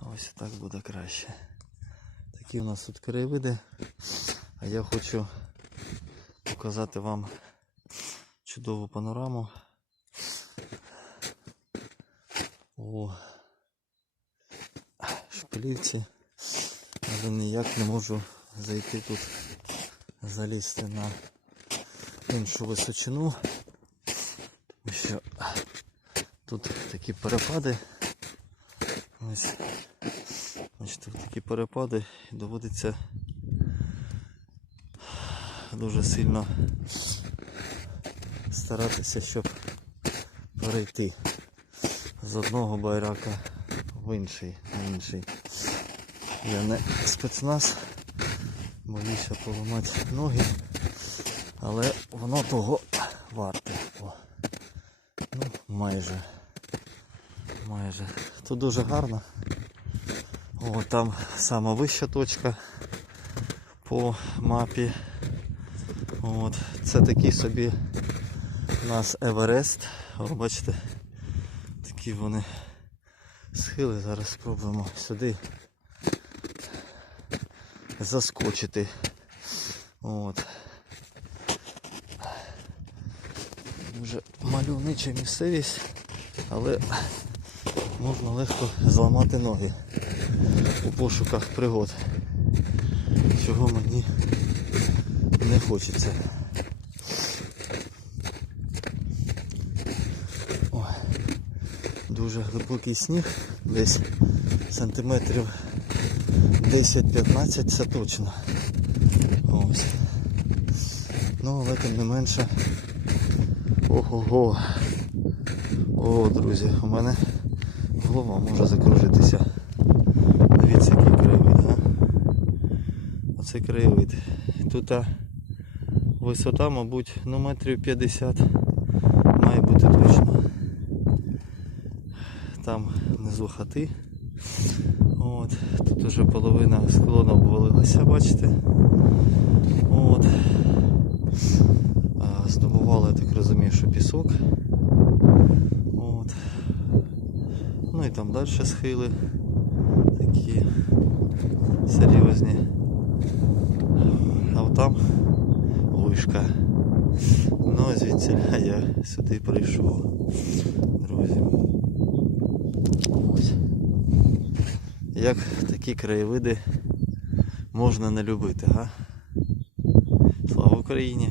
Ось так буде краще. Такі у нас тут краєвиди. А я хочу показати вам чудову панораму. У Шпилівці. Але ніяк не можу зайти тут, залізти на іншу височину. Тому що тут такі перепади. Ось, бачите, такі перепади, і доводиться дуже сильно старатися, щоб перейти з одного байрака в інший. Я не спецназ, боюся поламати ноги, але воно того варте. Ну, майже. Тут дуже гарно. О, там сама вища точка по мапі. От. Це такий собі у нас Еверест. О, бачите, такі вони схили. Зараз спробуємо сюди заскочити. От. Дуже мальовнича місцевість, але можна легко зламати ноги у пошуках пригод, чого мені не хочеться. Ой, дуже глибокий сніг, десь сантиметрів 10-15, це точно. Ось. Ну, але тим не менше. Ого-го. О, друзі, у мене голова може закружитися. Дивіться, який краєвид, а? Оце краєвид. Тут висота, мабуть, ну метрів 50 має бути точно. Там внизу хати. От. Тут уже половина склона обвалилася, бачите. От. Здобували, я так розумію, що пісок. От. Ну і там далі схили такі серйозні. А там вишка. Ну а звідси я сюди прийшов, друзі. Ось. Як такі краєвиди можна не любити, га? Слава Україні!